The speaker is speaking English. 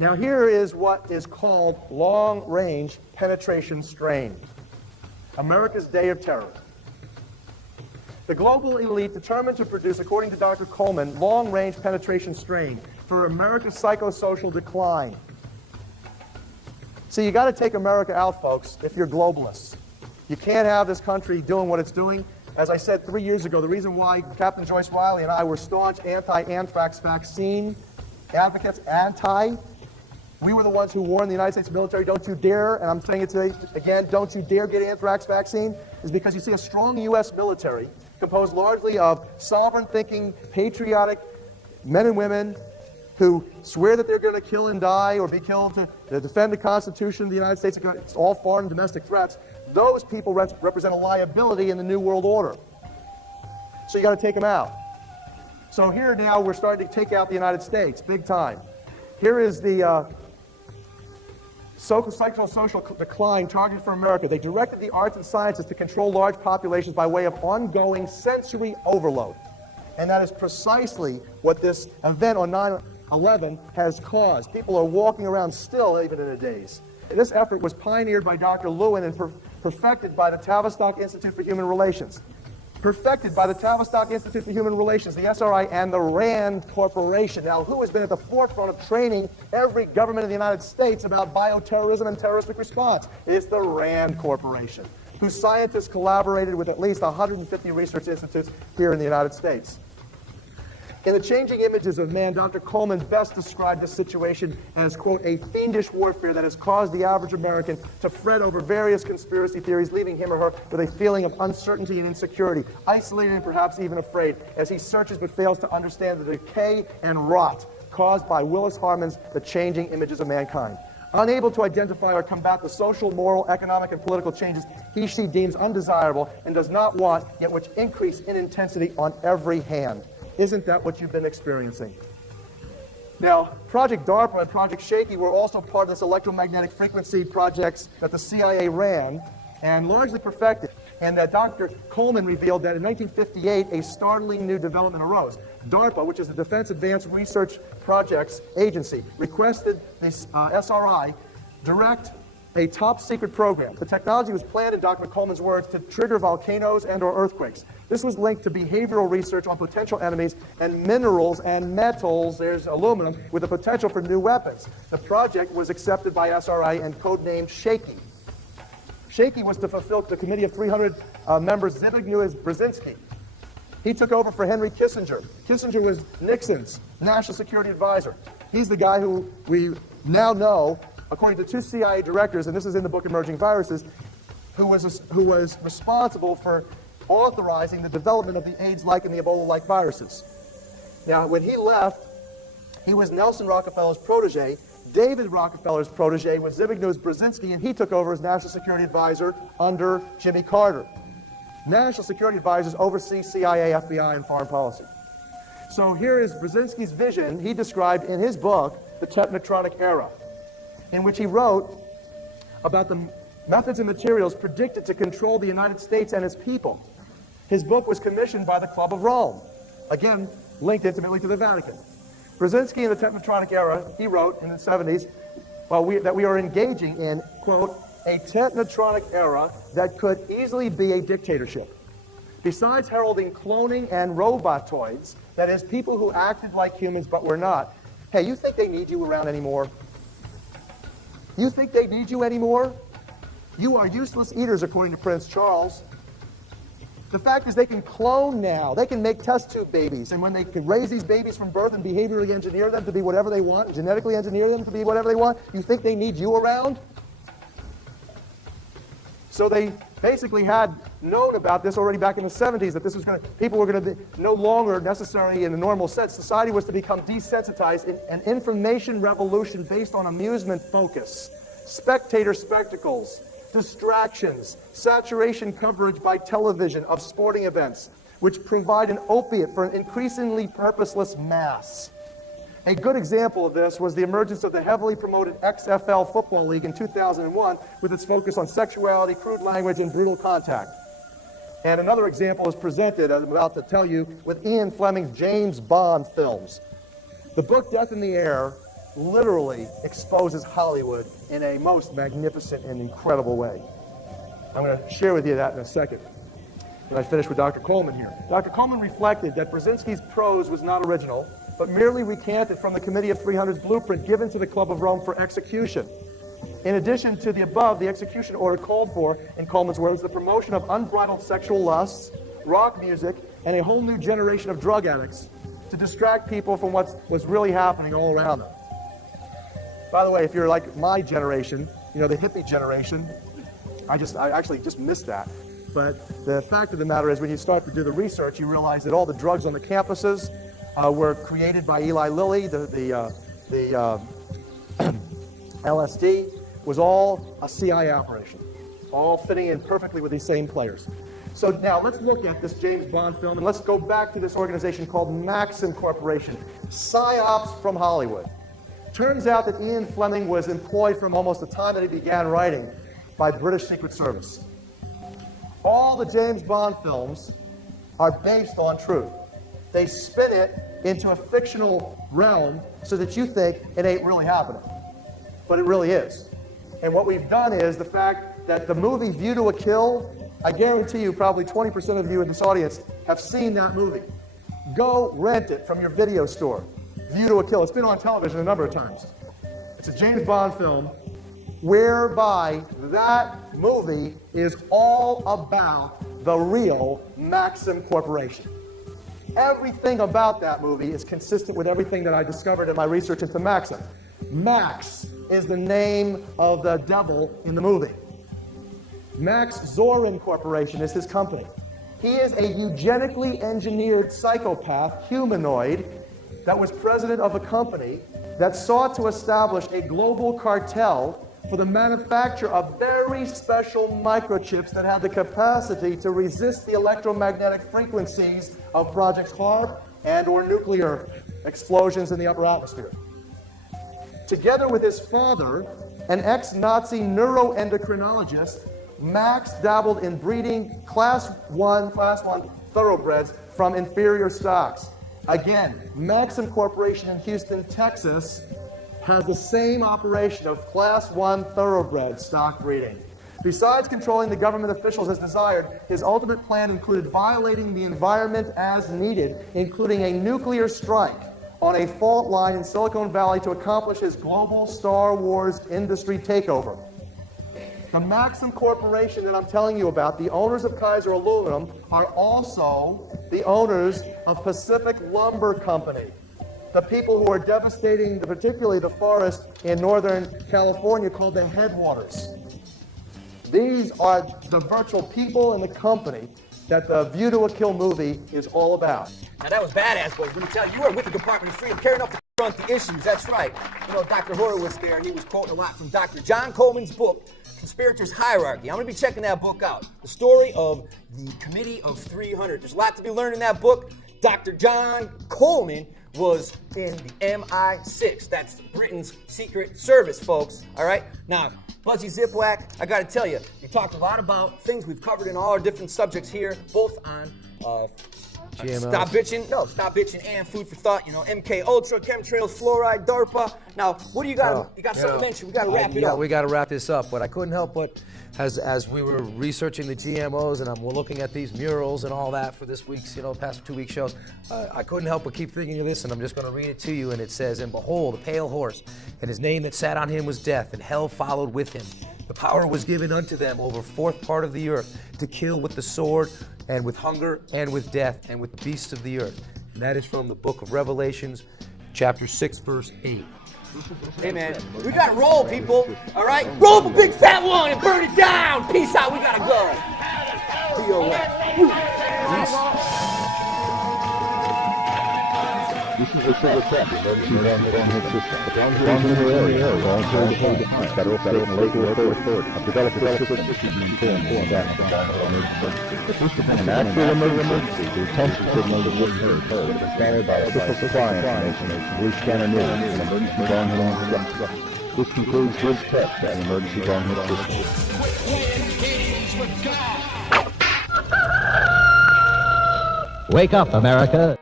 Now here is what is called long-range penetration strain. America's day of terror. The global elite determined to produce, according to Dr. Coleman, long-range penetration strain for America's psychosocial decline. See, you got to take America out, folks, if you're globalists. You can't have this country doing what it's doing. As I said 3 years ago, the reason why Captain Joyce Riley and I were staunch anti-anthrax vaccine advocates, we were the ones who warned the United States military, don't you dare, and I'm saying it today again, don't you dare get anthrax vaccine, is because you see a strong U.S. military composed largely of sovereign-thinking, patriotic men and women who swear that they're going to kill and die or be killed to defend the Constitution of the United States against all foreign and domestic threats. Those people represent a liability in the New World Order. So you got to take them out. So here now we're starting to take out the United States, big time. Here is the psychosocial decline targeted for America. They directed the arts and sciences to control large populations by way of ongoing sensory overload. And that is precisely what this event on 9/11 has caused. People are walking around still even in a daze. This effort was pioneered by Dr. Lewin and perfected by the Tavistock Institute for Human Relations. Perfected by the Tavistock Institute for Human Relations, the SRI, and the RAND Corporation. Now, who has been at the forefront of training every government in the United States about bioterrorism and terroristic response? It's the RAND Corporation, whose scientists collaborated with at least 150 research institutes here in the United States. In The Changing Images of Man, Dr. Coleman best described this situation as, quote, a fiendish warfare that has caused the average American to fret over various conspiracy theories, leaving him or her with a feeling of uncertainty and insecurity, isolated and perhaps even afraid, as he searches but fails to understand the decay and rot caused by Willis Harman's The Changing Images of Mankind. Unable to identify or combat the social, moral, economic, and political changes he/she deems undesirable and does not want, yet which increase in intensity on every hand. Isn't that what you've been experiencing? Now, Project DARPA and Project Shaky were also part of this electromagnetic frequency projects that the CIA ran and largely perfected. And that Dr. Coleman revealed that in 1958, a startling new development arose. DARPA, which is the Defense Advanced Research Projects Agency, requested this SRI direct a top-secret program. The technology was planned, in Dr. Coleman's words, to trigger volcanoes and or earthquakes. This was linked to behavioral research on potential enemies and minerals and metals, there's aluminum, with the potential for new weapons. The project was accepted by SRI and codenamed Shaky. Shaky was to fulfill the committee of 300 members Zbigniew Brzezinski. He took over for Henry Kissinger. Kissinger was Nixon's national security advisor. He's the guy who we now know, according to two CIA directors, and this is in the book Emerging Viruses, who was responsible for authorizing the development of the AIDS-like and the Ebola-like viruses. Now, when he left, he was Nelson Rockefeller's protege. David Rockefeller's protege was Zbigniew Brzezinski, and he took over as national security advisor under Jimmy Carter. National security advisors oversee CIA, FBI, and foreign policy. So here is Brzezinski's vision he described in his book, The Technotronic Era, in which he wrote about the methods and materials predicted to control the United States and its people. His book was commissioned by the Club of Rome, again, linked intimately to the Vatican. Brzezinski in the Technotronic Era, he wrote in the 70s, that we are engaging in, quote, a technotronic era that could easily be a dictatorship. Besides heralding cloning and robotoids, that is, people who acted like humans but were not, hey, you think they need you around anymore? You think they need you anymore? You are useless eaters, according to Prince Charles. The fact is they can clone now. They can make test tube babies. And when they can raise these babies from birth and behaviorally engineer them to be whatever they want, genetically engineer them to be whatever they want, you think they need you around? So they basically had known about this already back in the 70s, that this was people were going to be no longer necessary in the normal sense. Society was to become desensitized in an information revolution based on amusement focus, spectator spectacles, distractions, saturation coverage by television of sporting events, which provide an opiate for an increasingly purposeless mass. A good example of this was the emergence of the heavily promoted XFL Football League in 2001 with its focus on sexuality, crude language, and brutal contact. And another example is presented, as I'm about to tell you, with Ian Fleming's James Bond films. The book Death in the Air literally exposes Hollywood in a most magnificent and incredible way. I'm going to share with you that in a second. And I finish with Dr. Coleman here. Dr. Coleman reflected that Brzezinski's prose was not original, but merely recanted from the Committee of 300's blueprint given to the Club of Rome for execution. In addition to the above, the execution order called for, in Coleman's words, the promotion of unbridled sexual lusts, rock music, and a whole new generation of drug addicts to distract people from what was really happening all around them. By the way, if you're like my generation, you know, the hippie generation, I actually just missed that. But the fact of the matter is, when you start to do the research, you realize that all the drugs on the campuses were created by Eli Lilly. The LSD was all a CIA operation, all fitting in perfectly with these same players. So now let's look at this James Bond film, and let's go back to this organization called Maxim Corporation, psyops from Hollywood. Turns out that Ian Fleming was employed from almost the time that he began writing by the British Secret Service. All the James Bond films are based on truth. They spin it into a fictional realm so that you think it ain't really happening. But it really is. And what we've done is the fact that the movie View to a Kill, I guarantee you probably 20% of you in this audience have seen that movie. Go rent it from your video store. View to a Kill. It's been on television a number of times. It's a James Bond film whereby that movie is all about the real Maxim Corporation. Everything about that movie is consistent with everything that I discovered in my research into Maxim. Max is the name of the devil in the movie. Max Zorin Corporation is his company. He is a eugenically engineered psychopath, humanoid, that was president of a company that sought to establish a global cartel for the manufacture of very special microchips that had the capacity to resist the electromagnetic frequencies of Project HARP and or nuclear explosions in the upper atmosphere. Together with his father, an ex-Nazi neuroendocrinologist, Max dabbled in breeding class 1 thoroughbreds from inferior stocks. Again, Maxim Corporation in Houston, Texas, has the same operation of class 1 thoroughbred stock breeding. Besides controlling the government officials as desired, his ultimate plan included violating the environment as needed, including a nuclear strike on a fault line in Silicon Valley to accomplish his global Star Wars industry takeover. The Maxim Corporation that I'm telling you about, the owners of Kaiser Aluminum, are also the owners of Pacific Lumber Company, the people who are devastating, particularly the forest in Northern California called the Headwaters. These are the virtual people in the company that the View to a Kill movie is all about. Now that was badass, boys. Let me tell you, you were with the Department of Freedom, carrying off the front the issues. That's right. You know, Dr. Horowitz there, he was quoting a lot from Dr. John Coleman's book, Conspirators' Hierarchy. I'm going to be checking that book out. The story of the Committee of 300. There's a lot to be learned in that book. Dr. John Coleman was in the MI6. That's Britain's secret service, folks. All right? Now, Buzzy Zipwak, I got to tell you, we talked a lot about things we've covered in all our different subjects here, both on Stop Bitching and Food for Thought, you know, MK Ultra, chemtrails, fluoride, DARPA. Now, what do you got? You got something to mention? We got to wrap it up. We got to wrap this up, but I couldn't help but, as we were researching the GMOs and we're looking at these murals and all that for this week's, past 2 week shows, I couldn't help but keep thinking of this, and I'm just going to read it to you. And it says, "And behold, a pale horse, and his name that sat on him was Death, and hell followed with him. The power was given unto them over fourth part of the earth to kill with the sword, and with hunger, and with death, and with beasts of the earth." And that is from the book of Revelations, chapter 6, verse 8. Hey man, we gotta roll, people. All right, roll up a big fat one and burn it down. Peace out. We gotta go. D.O.F. This is a civil threat. Emergency non-hit system. The ground in the area is also the federal, and local authorities have developed a system to be informed that an actual emergency, the attention signal that was heard, was guided by official supply information, blue scanner news, and emergency non-hit system. This concludes this test of the emergency non-hit system. Wake up, America.